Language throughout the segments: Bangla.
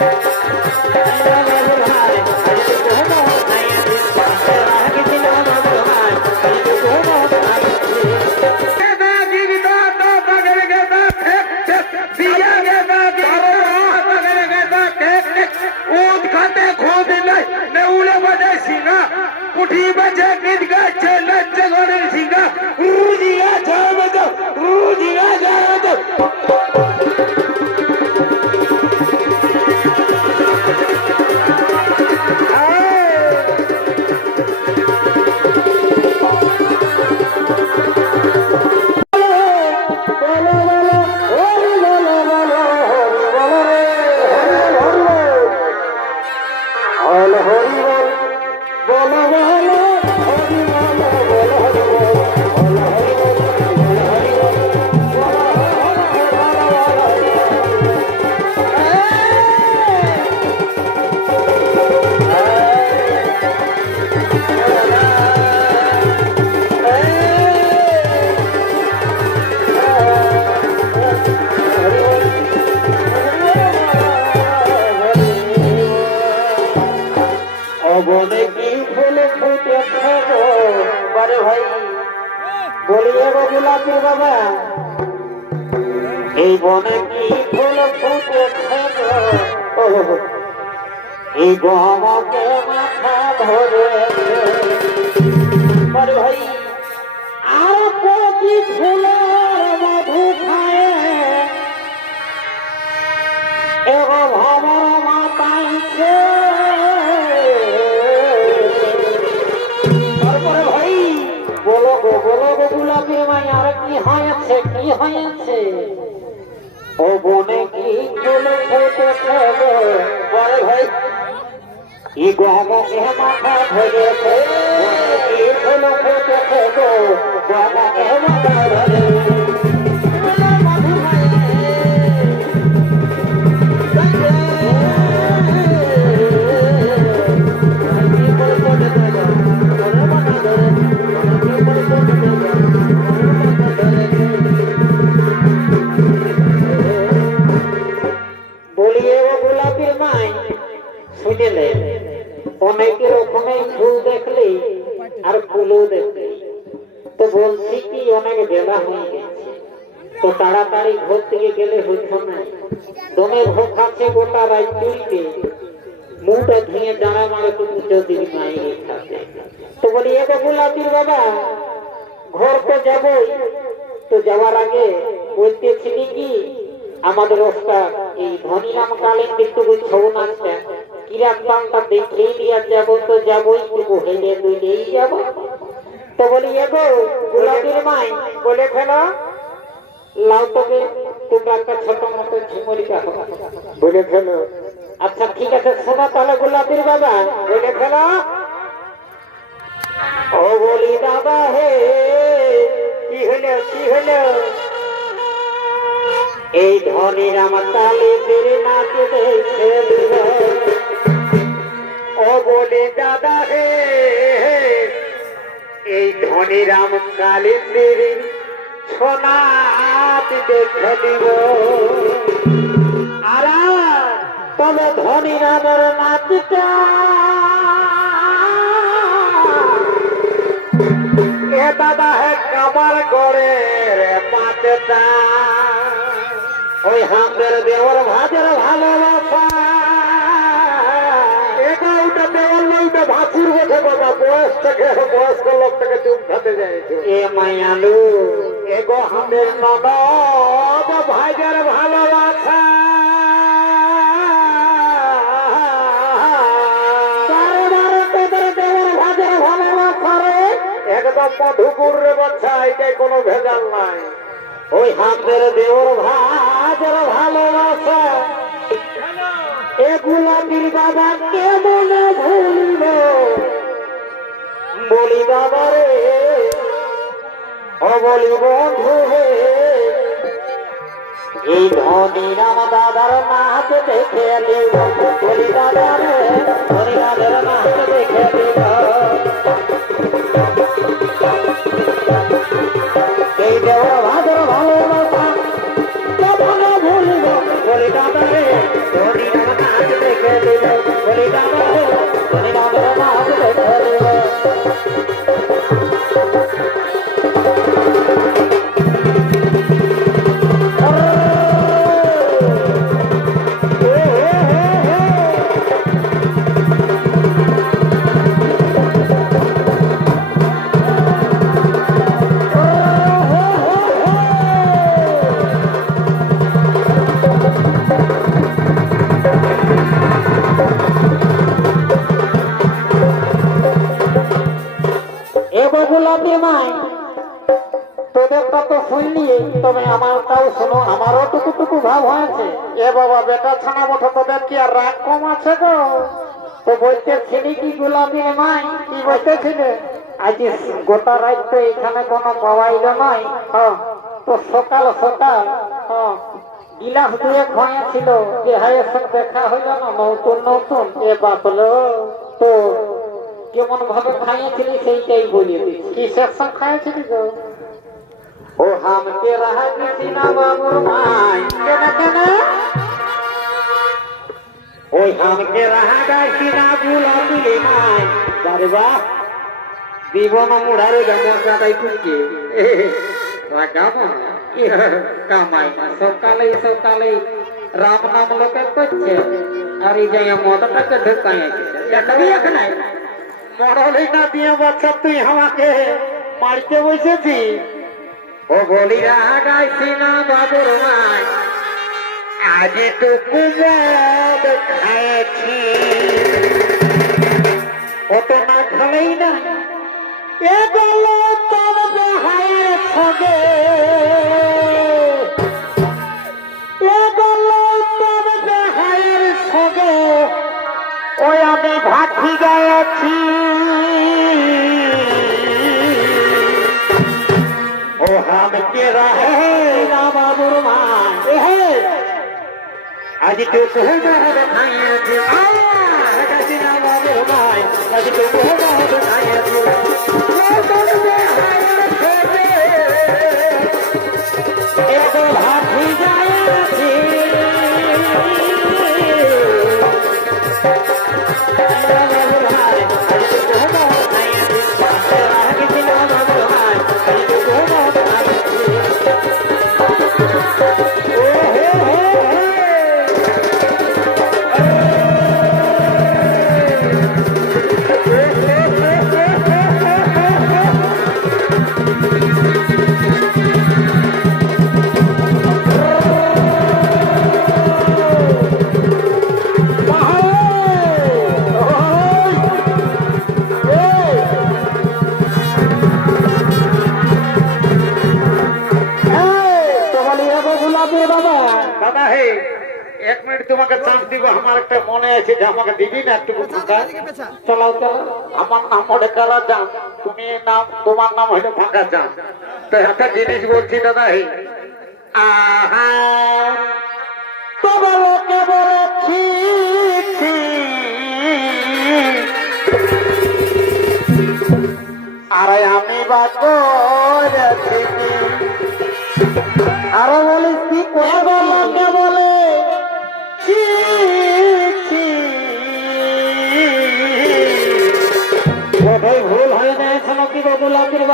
Música বাবা এই বনে কি ফুল ফুটে এই গমকে মাথা ধরে ভাই আর প্রতি ফুলের মধু খায় এগো কি হয়েছে। ও বনে কি চলে ফুটেছে খেলো বলে ভাই ই এ মাথা ধরেছে কি ফুল ফুটেছে গো এ মাথা ধরেছে শুনেলে অনেক রকমের ফুল দেখলি আর ফুলও দেখলি তো বলছি কি, অনেক বেলা হয়ে গেছে। তো তাড়াতাড়ি ঘর থেকে গেলে হতো না। দমে ভোগ খাচ্ছে গোটা রাজ্যকে মুখটা ধুয়ে দাঁড়া মারে তো পুজো দিবি মায়ের খাতে তো বলি, এ গোলাপির বাবা, ঘর তো যাবই। তো যাওয়ার আগে বলতেছিলি কি, আমাদের রাস্তা এই ধনিরাম কালীন কিন্তু ছৌ নাচটা। কিরাম দামটা দেখেই দিয়া যাব তো যাবই কিন্তু হেলে দুইলেই যাব। তো বলি এগো গোলাপির মাই বলে ফেলো। লাউ তোকে তোমরা একটা ছোট মতো ঝুমরি বলে ফেলো। আচ্ছা ঠিক আছে শোনো তাহলে গোলাপির বাবা বলে ফেলো। ও বলি দাদা হে কি হলো কি হলো? এই ধনির আমার তালে তেরে নাচ দেখে বলি দাদা হে এই ধনিরাম তেরে সোনাত দেখে দিব। আর নাচটা এ দাদা হে কামার গড়ে রে পাঁচটা ওই হামদের দেওয়ার ভাজের ভালোবাসা। বয়স্ক লোক থেকে চুপ খাতে যায় এ মায়ালু ভাজের ভালোবাসা। একদম মধুপুর রে কোনো ভেজাল নাই। ওই হাতের দেওর ভাজের ভালোবাসা। এ গুলাপির বাবা কেমন বলি বাবারে অবলি বন্ধু হে। এই ধনী রাম দাদার নাচ দেখে বলি বাবারে ধনী দাদার নাচ আমায় তোদেরটা তো শুনলি তবে আমারটাও শোনো, আমারও টুকুটুকু ভাব হয়েছে। এ বাবা বেটা ছানা মোঠো তোদের কি আর রাগ কম আছে গো? তো বলতেছিলি কি গোলামি নাই কি বলতেছিলে? আজ গোটা রাত এখানে কোনো মোবাইল নাই হ্যাঁ তো সকাল সকাল হ্যাঁ গিলাস দিয়ে ঘয়ে ছিল যে হায়ের সঙ্গে দেখা হইল না, নতুন নতুন, এ বাপলো তো কেমন ভাবে খাইয়েছিলি সেইটাই বলে কিসের সঙ্গে খাইয়েছিলি গো? ও হামকে রাহা দিছি না বাবুর মাই। কেন কেন? ওই হামকে রাহা গাইছি না বুলাবি মাই। দারবা জীবন মুড়ারে গামসাটাই কুকে রাগাম কামাই সকালে সকালে রাম নাম লোকে করছে। আর এই যাই মদটাকে ঢুকাই দেখাবি এখানে? না দিয়ে বাচ্চা, তুই আমাকে মারতে বসেছি ও বলি না বাবুর মাই, আজ তো খাইছি। না খালেই না। এ গেল তোর ও হামকে রাহে না বাবুর মা। এহে আজ তো কোহনা হবে খাইয়েছি আল্লাহ কাছে না বাবুর মা। আজ তো কোহনা হবে খাইয়েছি এত ভাতি যাইছি দাদা আমার একটা মনে আছে যে আমাকে দিবি না একটু চলাও চলো আমার নাম মনে কালা যান তুমি নাম তোমার নাম হইল ফাঁকা যান তো একটা জিনিস বলছি দাদা আহা তোমার লোকে বলেছি আরে আমি বা করেছি।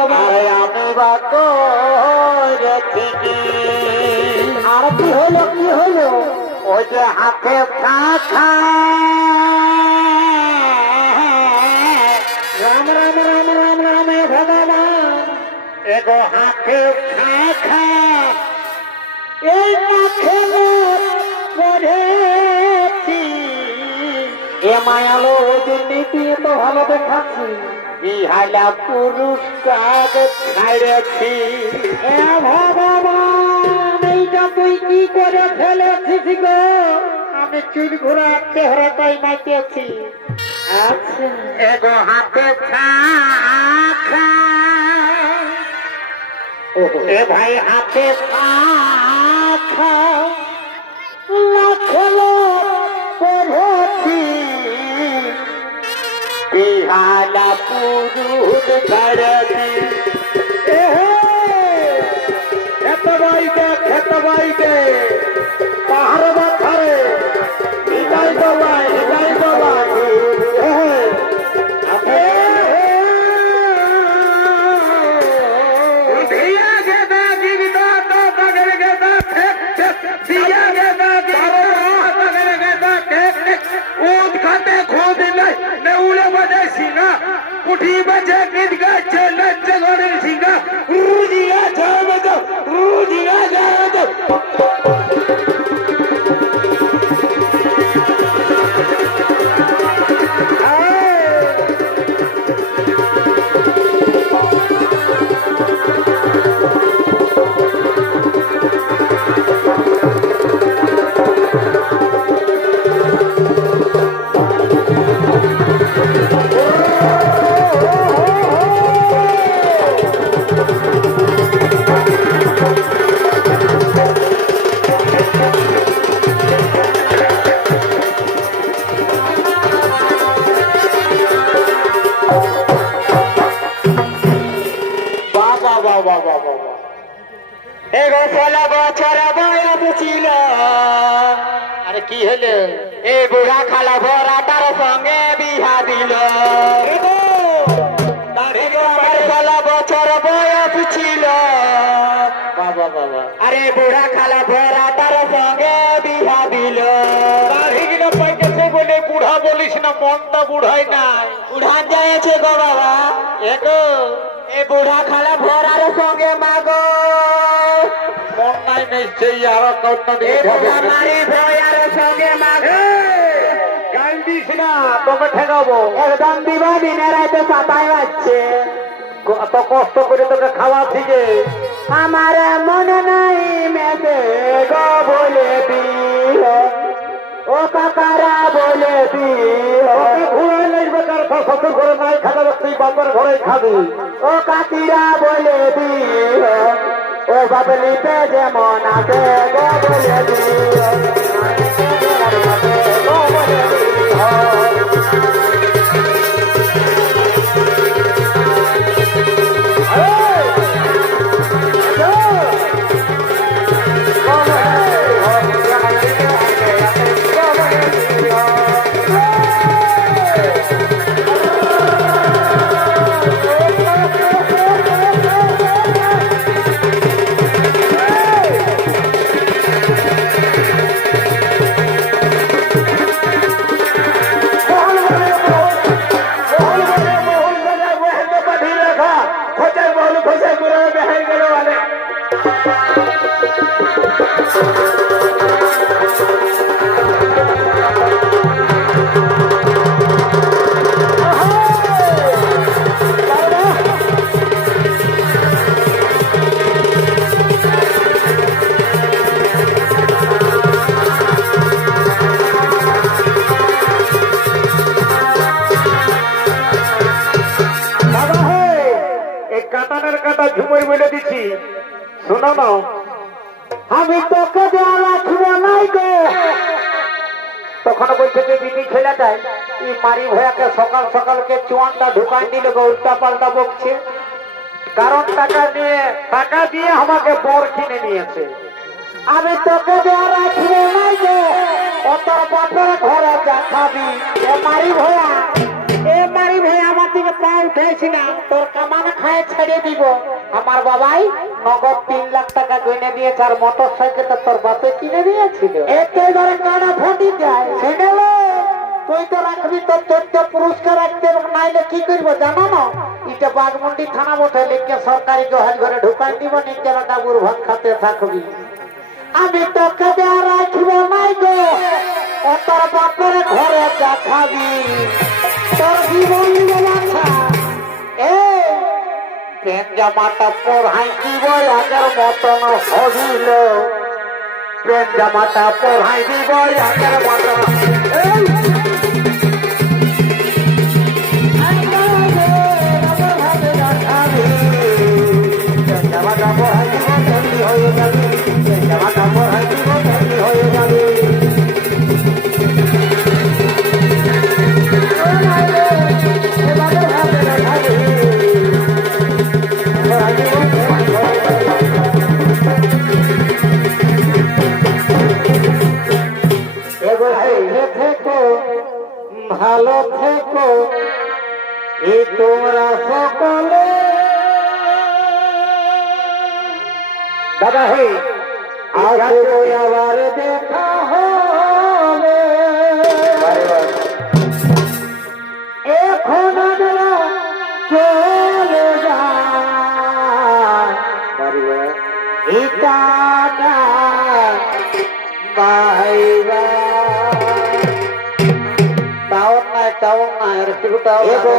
আরে আমি বা? আর কি হলো কি হলো? ওই যে হাতে খা রাম রাম রাম রাম রাম হে ভগবান। এগো হাতে খা খা এই মাঠে পড়েছি এ মায়ালো দুর্নীতি তো ভালো দেখাচ্ছি ইহালা পুরস্কার ছাড়েছি। এ ভগবান এইটা তুই কি করে ফেলেছিস গো? আমি চুল ঘোরা চেহারাটাই মাইতেছি আচ্ছা। এগো হাতে এ ভাই হাতে খা লাখলো hala purun karat বাবা বাবা এগো ফলা বছর বয়স ছিল আরে কি হলো এ বুড়া খালা ভরা তার সঙ্গে বিহা দিল বছর বয়স ছিল বাবা বাবা আরে বুড়া খালা ভরা তার সঙ্গে বিহা দিল বলে বুড়া বলিস না মনটা বুড়াই না বুড়া যায়ছে গো বাবা এগো। বুড়া খালা ভরার সঙ্গে মাগো। মন নিশ্চয়ই আরও কন্যা বুড়া মারি ভয়ার সঙ্গে মাগো। গাল দিস না তোকে ঠেকাবো। একদম দিবা দিনের রাতে সাতাই বাজছে। এত কষ্ট করে তোকে খাওয়া থেকে আমার মনে নাই মেসে গো বলে দিও ও কাকারা বলে দিও। তোকে ঘুরে লাগবে তার শ্বশুর ঘরে নাই খাবে তুই বাপের ঘরে খাবি। ও কাকিরা বলে দিও। ও বাবলিতে যেমন আছে গো বলে দিও। গো উল্টা পাল্টা বকছে। কারণ টাকা নিয়ে টাকা দিয়ে আমাকে বর কিনে নিয়েছে। আমি তোকে আমার তোর কামানা খায় ছেড়ে দিব। আমার বাবাই নগদ তিন লাখ টাকা গয়না দিয়েছে আর মোটর সাইকেলটা তোর বাপে কিনে দিয়েছিল। এতে ধরে কানা ফটি যায় সেটালো তুই তো রাখবি তোর চোদ্দ পুরস্কার রাখতে নাইলে কি করব জানো না? এটা বাগমন্ডি থানা বটে, লিখে সরকারি গোহাল ঘরে ঢুকাই দিব নিজেরা ডাবুর ভাত খাতে থাকবি। আমি তোকে দেওয়া রাখব নাই গো, ও তোর বাপের ঘরে যা খাবি তোর জীবন এ প্রেম জামাটা পড়াই দিব আগের মতন হবিল। প্রেম জামাটা পড়াই দিব আগের মতন দাদা হে আবার দেখা হবে। এখন আমরা চলে যায় এই টাটা বাই বাই টাউন নাই টাউন নাই রসিকু টাউন এবং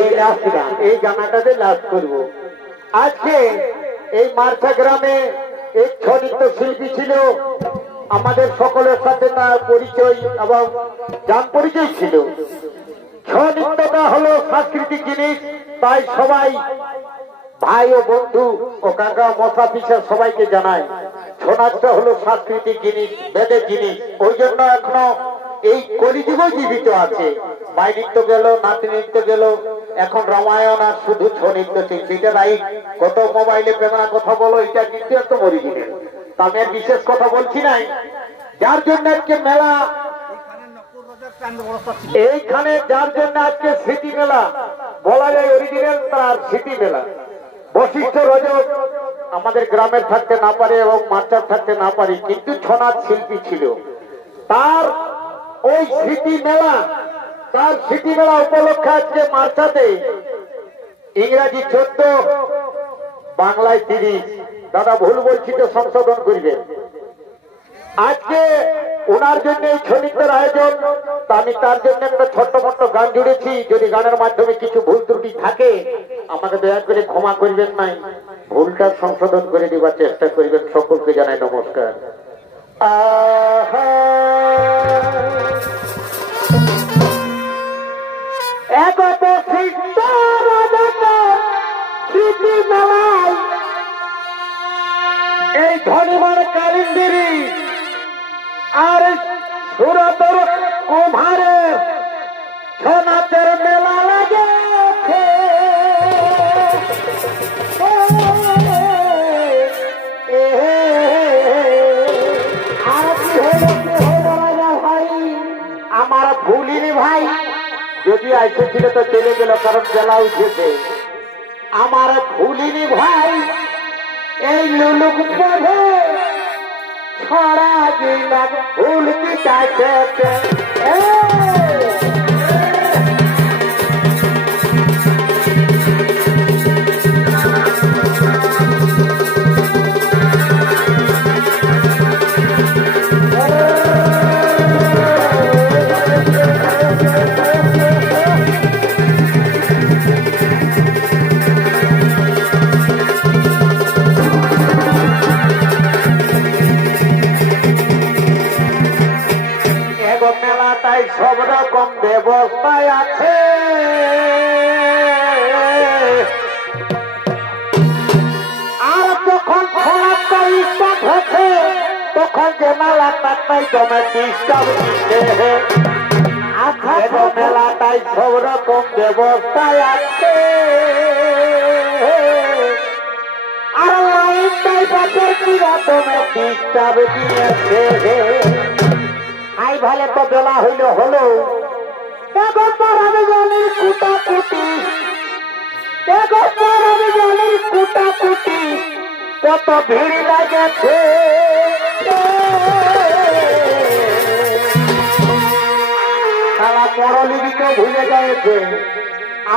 এই লাস্ট এই গানাটাতে লাস্ট করব। আজকে এই মার্চা গ্রামে এই ছৌ নৃত্য শিল্পী ছিল আমাদের সকলের সাথে তার পরিচয় এবং যান পরিচয় ছিল। ছৌ নৃত্যটা হলো সাংস্কৃতিক জিনিস, তাই সবাই ভাই ও বন্ধু ও কাকা মশা পিসা সবাইকে জানায় ছৌ নাচটা হলো সাংস্কৃতিক জিনিস, বেদের জিনিস। ওই জন্য এখনও এই কলিযুগও জীবিত আছে। বাই নৃত্য গেল, নাতি নৃত্য গেল এখন রামায়ণ আর শুধু ছৌ নৃত্য চলছে এটা কত মোবাইলে প্রেমনা কথা বলো, এটা কিন্তু একদম অরিজিনাল আমি আর বিশেষ কথা বলছি নাই। যার জন্য আজকে মেলা, এইখানে যার জন্য আজকে স্মৃতি মেলা, বলা যায় অরিজিনাল তার স্মৃতি মেলা। বশিষ্ঠ রজক আমাদের গ্রামের থাকতে না পারে এবং মাস্টার থাকতে না পারে, কিন্তু ছনাথ শিল্পী ছিল। তার ওই স্মৃতি মেলা তার স্মৃতি মেলা উপলক্ষে আজকে মার্চাতে ইংরাজি চোদ্দ বাংলায় তিরিশ। দাদা ভুল বলছি তো সংশোধন করবেন। আজকে ওনার জন্য এই ছনিতের আয়োজন আমি তার জন্য একটা ছোট্ট মোট্ট গান জুড়েছি। যদি গানের মাধ্যমে কিছু ভুল ত্রুটি থাকে, আমাকে দয়া করে ক্ষমা করবেন নাই। ভুলটা সংশোধন করে দেবার চেষ্টা করবেন। সকলকে জানাই নমস্কার। আহা! এক বশিষ্ঠ রাজাকার এই আর সুরতর কুমারের সোনাতের মেলা আইসেছিল তো চলে গেল, কারণ বেলা উঠেছে। আমার ভুলিনি ভাই, এই লুলুক পড়ে ছড়া দিলাম ভুল কি চাইছে তখন যে জমে দিচ্ছে আচ্ছা এগো মেলাটাই সব রকম ব্যবস্থায় আছে। আর লাইনটাই বাপের কিরকমে ডিস্টার্ব দিয়েছে আই ভালে তো বেলা হইল হলো। দেখো পরাবে জলের কুটা কুটি দেখো পরাবে জলের কুটা কুটি কত ভিড় লাগেছে। পরলিপিকে ভুলে গেছে